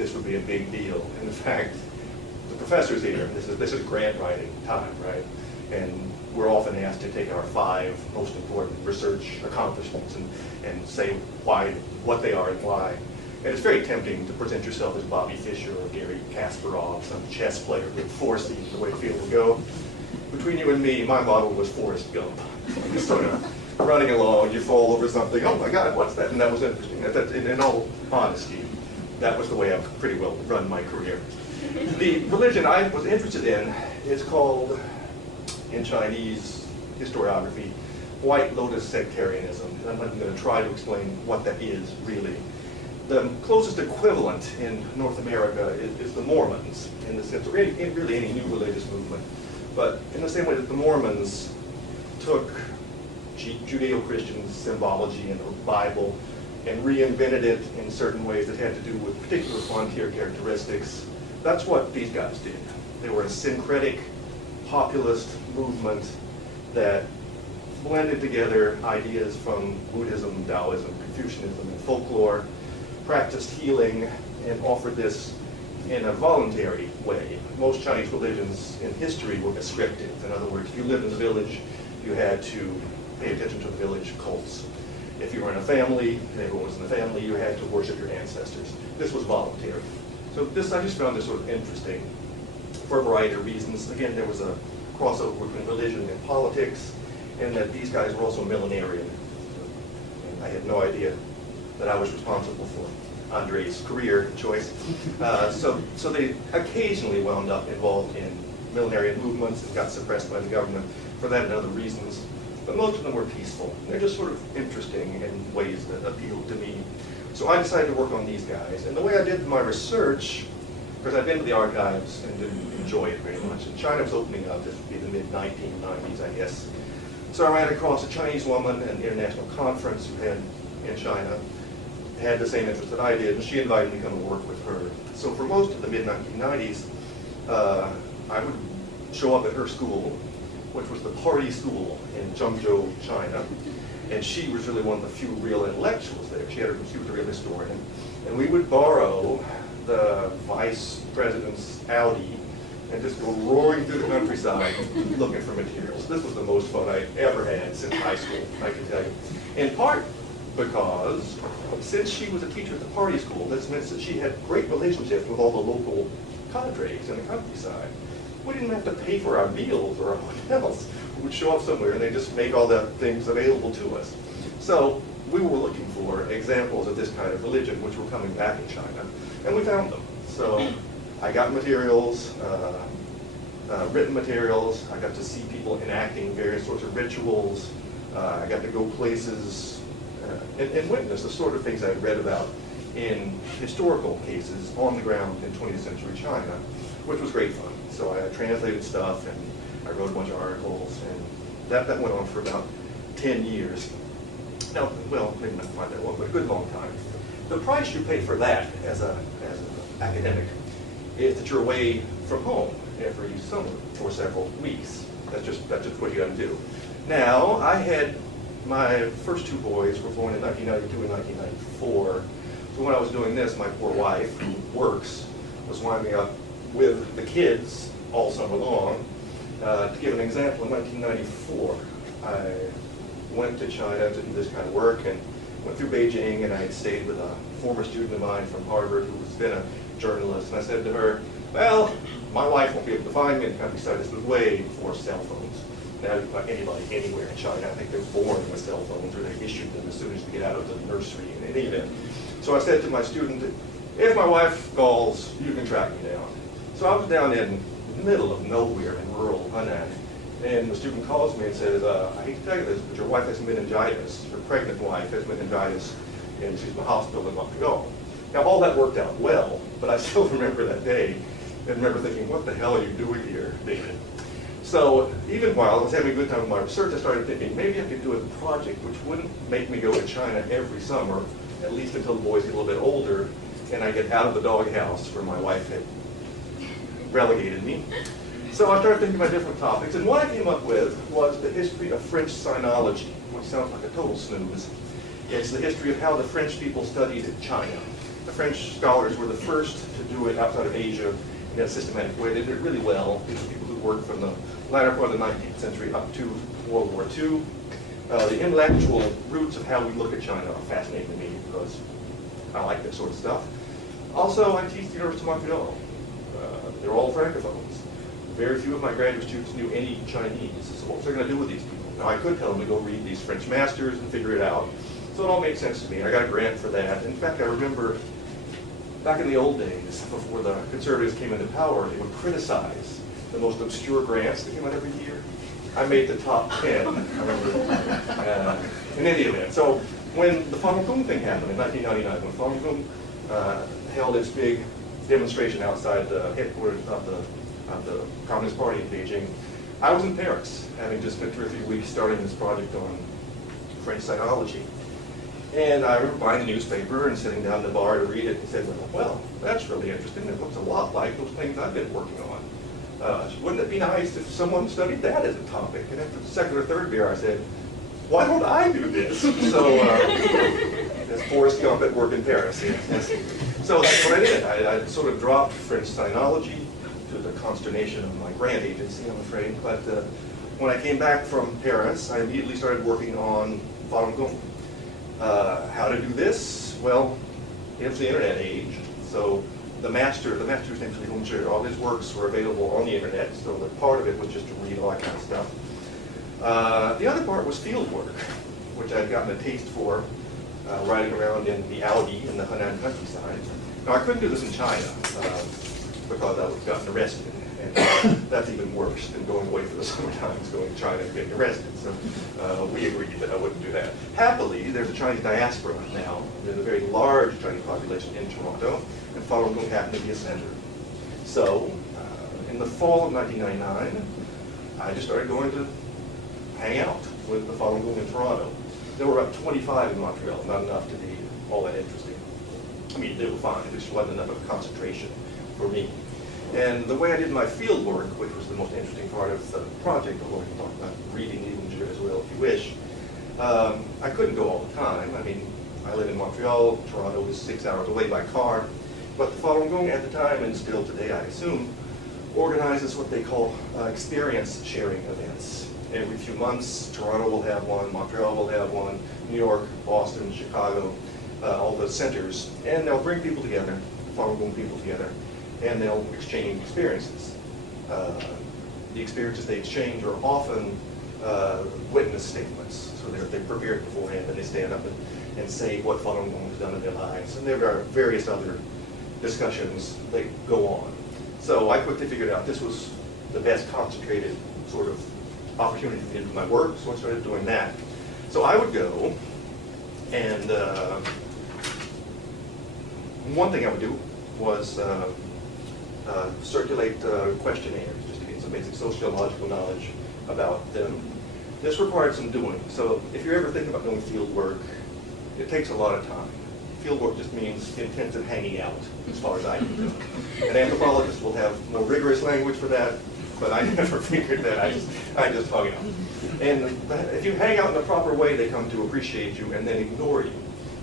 this would be a big deal. And in fact, the professors here, this is grant writing time, right? And we're often asked to take our 5 most important research accomplishments and say what they are and why. And it's very tempting to present yourself as Bobby Fischer or Gary Kasparov, some chess player with foresee the way the field will go. Between you and me, my model was Forrest Gump. Just sort of running along, you fall over something, oh my God, what's that? And that was interesting. In all honesty, that was the way I've pretty well run my career. The religion I was interested in is called, in Chinese historiography, White Lotus sectarianism. And I'm going to try to explain what that is, really. The closest equivalent in North America is the Mormons, in the sense, or really any new religious movement. But in the same way that the Mormons took Judeo-Christian symbology in the Bible and reinvented it in certain ways that had to do with particular frontier characteristics, that's what these guys did. They were a syncretic, populist movement that blended together ideas from Buddhism, Taoism, Confucianism, and folklore, practiced healing, and offered this in a voluntary way. Most Chinese religions in history were prescriptive. In other words, if you lived in the village, you had to pay attention to the village cults. If you were in a family, and everyone was in the family, you had to worship your ancestors. This was voluntary. So I just found this sort of interesting for a variety of reasons. Again, there was a crossover between religion and politics, and that these guys were also millenarian. And I had no idea that I was responsible for Andre's career choice. So they occasionally wound up involved in millenarian movements and got suppressed by the government for that and other reasons. But most of them were peaceful. They're just sort of interesting in ways that appealed to me. So I decided to work on these guys. And the way I did my research, because I'd been to the archives and didn't enjoy it very much. And China was opening up, this would be the mid-1990s, I guess. So I ran across a Chinese woman at an international conference who had in China, had the same interest that I did, and she invited me to come and work with her. So for most of the mid-1990s, I would show up at her school, which was the party school in Zhengzhou, China, and she was really one of the few real intellectuals there. She was a real historian, and we would borrow the vice president's Audi and just go roaring through the countryside looking for materials. This was the most fun I ever had since high school, I can tell you. In part because since she was a teacher at the party school, this meant that she had great relationships with all the local cadres in the countryside. We didn't have to pay for our meals or our hotels. We would show up somewhere and they just make all the things available to us. So we were looking for examples of this kind of religion which were coming back in China, and we found them. So I got materials, written materials. I got to see people enacting various sorts of rituals. I got to go places and witness the sort of things I had read about in historical cases on the ground in 20th century China, which was great fun. So I translated stuff and I wrote a bunch of articles, and that went on for about 10 years. Now, well, maybe not quite that long, but a good long time. The price you pay for that as an academic is that you're away from home every summer for several weeks. That's just what you got to do. Now, I had my first 2 boys were born in 1992 and 1994. So when I was doing this, my poor wife, who works, was winding up with the kids all summer long. To give an example, in 1994, I went to China to do this kind of work and went through Beijing, and I had stayed with a former student of mine from Harvard who has been a journalist. And I said to her, well, my wife won't be able to find me in the countryside. This was way before cell phones. Now, anybody anywhere in China, I think they're born with cell phones, or they issued them as soon as they get out of the nursery in any event. So I said to my student, if my wife calls, you can track me down. So I was down in the middle of nowhere in rural Hunan, and the student calls me and says, I hate to tell you this, but your wife has meningitis. Your pregnant wife has meningitis, and she's in the hospital in Montreal. Now, all that worked out well, but I still remember that day and remember thinking, what the hell are you doing here, David? So even while I was having a good time with my research, I started thinking maybe I could do a project which wouldn't make me go to China every summer, at least until the boys get a little bit older, and I get out of the doghouse where my wife had relegated me. So I started thinking about different topics, and what I came up with was the history of French sinology, which sounds like a total snooze. It's the history of how the French people studied China. The French scholars were the first to do it outside of Asia in a systematic way. They did it really well. These are people who worked from the latter part of the 19th century up to World War II. The intellectual roots of how we look at China are fascinating to me because I like that sort of stuff. Also, I teach at the University of Montreal. They're all francophones. Very few of my graduate students knew any Chinese, so what was I going to do with these people? Now, I could tell them to go read these French masters and figure it out. So it all made sense to me. I got a grant for that. In fact, I remember back in the old days, before the conservatives came into power, they would criticize the most obscure grants that came out every year. I made the top 10, I remember, in any event. So when the Falun thing happened in 1999, when Falun held its big demonstration outside the headquarters of the Communist Party in Beijing, I was in Paris, having just spent 2 or 3 weeks starting this project on French sinology. And I remember buying the newspaper and sitting down in the bar to read it and said, well, that's really interesting. It looks a lot like those things I've been working on. Wouldn't it be nice if someone studied that as a topic? And after the second or third beer, I said, why don't I do this? So that's Forrest Gump at work in Paris. Yes. So that's what I did. I sort of dropped French sinology to the consternation of my grant agency, I'm afraid. But when I came back from Paris, I immediately started working on Falun Gong. How to do this? Well, it's the internet age. So the master's name is Li. All his works were available on the internet, so the part of it was just to read all that kind of stuff. The other part was field work, which I'd gotten a taste for riding around in the Audi in the Henan countryside. Now, I couldn't do this in China because I would have gotten arrested, and that's even worse than going away for the summer times, going to China and getting arrested. So we agreed that I wouldn't do that. Happily, there's a Chinese diaspora now. There's a very large Chinese population in Toronto, and Falun Gong happened to be a center. So in the fall of 1999, I just started going to hang out with the Falun Gong in Toronto. There were about 25 in Montreal, not enough to be all that interesting. I mean, they were fine, it just wasn't enough of a concentration for me. And the way I did my field work, which was the most interesting part of the project, although we can talk about reading Li as well if you wish, I couldn't go all the time. I mean, I live in Montreal, Toronto is 6 hours away by car, but the Falun Gong at the time, and still today I assume, organizes what they call experience sharing events. Every few months, Toronto will have one, Montreal will have one, New York, Boston, Chicago, all the centers, and they'll bring people together, Falun Gong people together, and they'll exchange experiences. The experiences they exchange are often witness statements, so they're prepared beforehand, and they stand up and say what Falun Gong has done in their lives, and there are various other discussions that go on. So I quickly figured out this was the best concentrated sort of opportunity to do my work, so I started doing that. So I would go, and one thing I would do was circulate questionnaires, just to get some basic sociological knowledge about them. This required some doing. So if you're ever thinking about doing field work, it takes a lot of time. Field work just means intensive hanging out, as far as I can do. And anthropologists will have more rigorous language for that, but I never figured that. I just hung out. And if you hang out in the proper way, they come to appreciate you and then ignore you.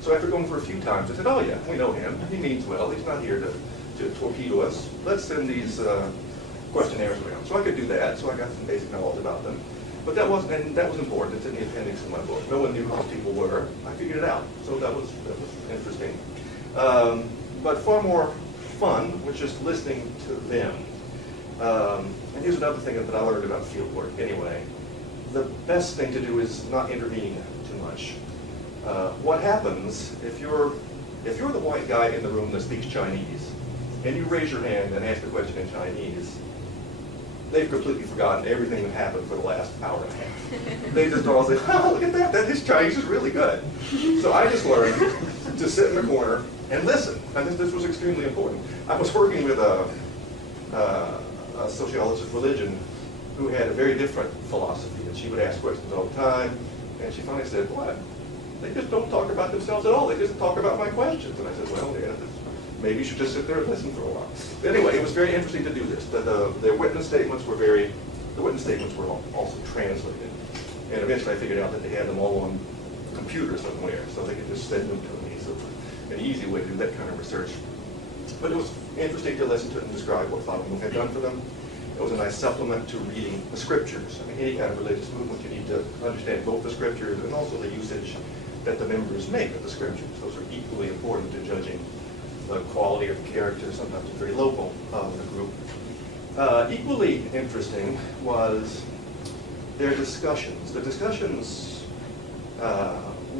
So after going for a few times, I said, oh yeah, we know him. He means well. He's not here to torpedo us. Let's send these questionnaires around. So I could do that. So I got some basic knowledge about them. But that was important. It's in the appendix of my book. No one knew who these people were. I figured it out. So that was interesting. But far more fun was just listening to them. And here's another thing that I learned about field work anyway. The best thing to do is not intervene too much. What happens if you're the white guy in the room that speaks Chinese, and you raise your hand and ask a question in Chinese, they've completely forgotten everything that happened for the last hour and a half. They just all say, oh, look at that, his Chinese is really good. So I just learned to sit in the corner and listen. And this was extremely important. I was working with a sociologist of religion who had a very different philosophy, and she would ask questions all the time, and she finally said, what? They just don't talk about themselves at all. They just talk about my questions. And I said, well, yeah, maybe you should just sit there and listen for a while. But anyway, it was very interesting to do this. The witness statements were also translated. And eventually I figured out that they had them all on a computer somewhere, so they could just send them to me. So an easy way to do that kind of research. But it was interesting to listen to them describe what Falun had done for them. It was a nice supplement to reading the scriptures. I mean, any kind of religious movement, you need to understand both the scriptures and also the usage that the members make of the scriptures. Those are equally important to judging the quality of character, sometimes very local, of the group. Equally interesting was their discussions. The discussions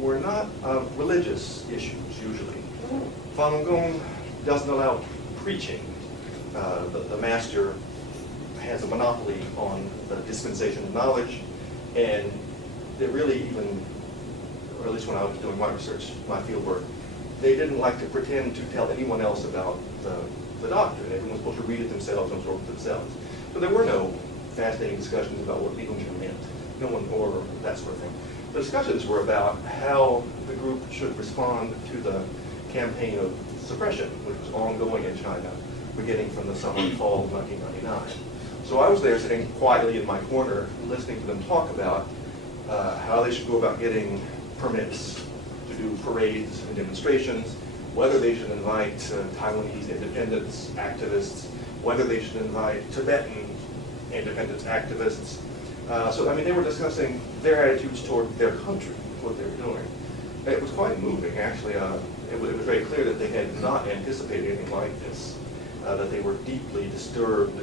were not religious issues, usually. Falun Gong doesn't allow preaching. The master has a monopoly on the dispensation of knowledge, and they really even, or at least when I was doing my research, my field work, they didn't like to pretend to tell anyone else about the doctrine. Everyone was supposed to read it themselves and absorb it themselves. So there were no fascinating discussions about what Gong meant, no one, or that sort of thing. The discussions were about how the group should respond to the campaign of suppression, which was ongoing in China, beginning from the summer and fall of 1999. So I was there sitting quietly in my corner, listening to them talk about how they should go about getting permits to do parades and demonstrations, whether they should invite Taiwanese independence activists, whether they should invite Tibetan independence activists. So, I mean, they were discussing their attitudes toward their country, what they were doing. And it was quite moving, actually. It was very clear that they had not anticipated anything like this, that they were deeply disturbed,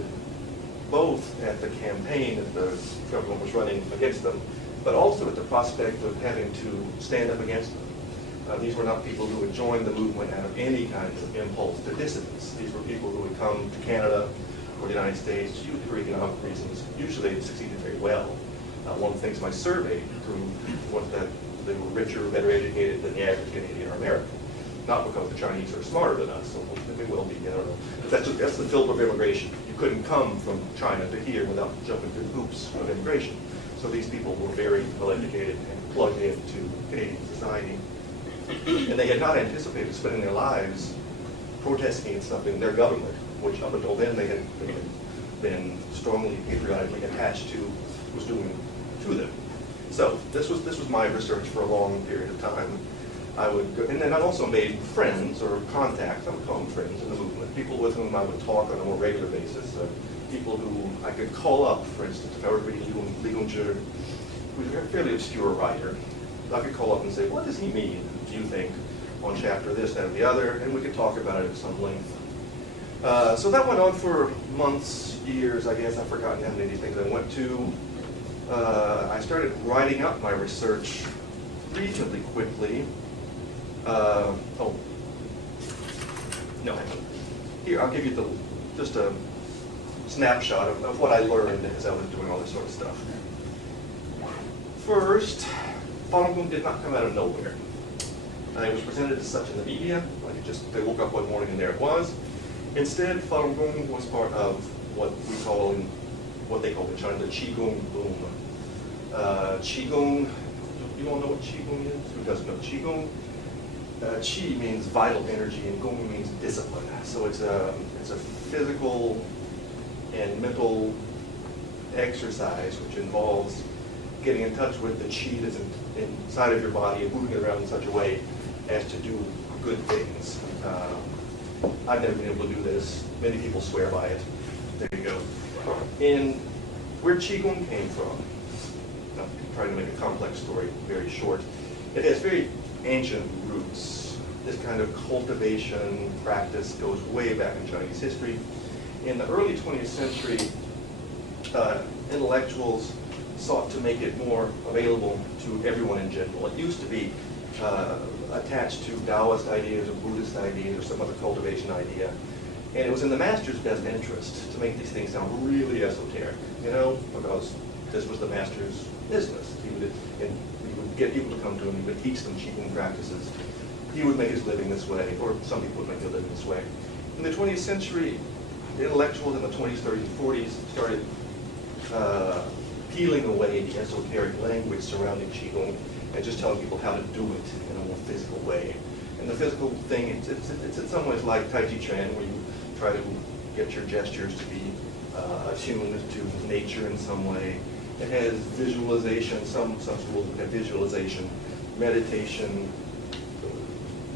both at the campaign that the government was running against them, but also at the prospect of having to stand up against them. These were not people who had joined the movement out of any kind of impulse to dissidence. These were people who had come to Canada or the United States, usually for economic reasons. Usually they succeeded very well. One of the things my survey proved was that they were richer, better educated than the average Canadian or American. Not because the Chinese are smarter than us, so they may well be, I don't know. But that's the filter of immigration. You couldn't come from China to here without jumping through hoops of immigration. So these people were very well educated and plugged into Canadian society. And they had not anticipated spending their lives protesting against something their government, which up until then they had been strongly patriotically attached to, was doing to them. So this was my research for a long period of time. I would go, and then I also made friends or contacts, I would call them friends in the movement, people with whom I would talk on a more regular basis, people who I could call up, for instance, if I were reading Li Gongzhi, who's a fairly obscure writer. I could call up and say, what does he mean, do you think, on chapter this, that, or the other, and we could talk about it at some length. So that went on for months, years, I guess. I've forgotten how many of these things I went to. I started writing up my research reasonably quickly. Here, I'll give you just a snapshot of what I learned as I was doing all this sort of stuff. First, Falun Gong did not come out of nowhere. It was presented as such in the media, like they woke up one morning and there it was. Instead, Falun Gong was part of what they call in China the Qigong boom. Qigong, you all know what Qigong is? Who doesn't know Qigong? Qi means vital energy and Gong means discipline. So it's a physical and mental exercise which involves getting in touch with the qi that's inside of your body and moving it around in such a way as to do good things. I've never been able to do this. Many people swear by it. There you go. And where Qigong came from, I'm trying to make a complex story very short, it has very ancient roots. This kind of cultivation practice goes way back in Chinese history. In the early 20th century, intellectuals sought to make it more available to everyone in general. It used to be attached to Taoist ideas or Buddhist ideas or some other cultivation idea. And it was in the master's best interest to make these things sound really esoteric, because this was the master's business. He would get people to come to him, he would teach them Qigong practices. He would make his living this way, or some people would make their living this way. In the 20th century, the intellectuals in the 20s, 30s, and 40s started peeling away the esoteric language surrounding Qigong and just telling people how to do it in a more physical way. And the physical thing, it's in some ways like Tai Chi Chuan, where you try to get your gestures to be attuned to nature in some way. It has visualization, some schools have visualization, meditation,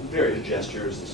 various gestures,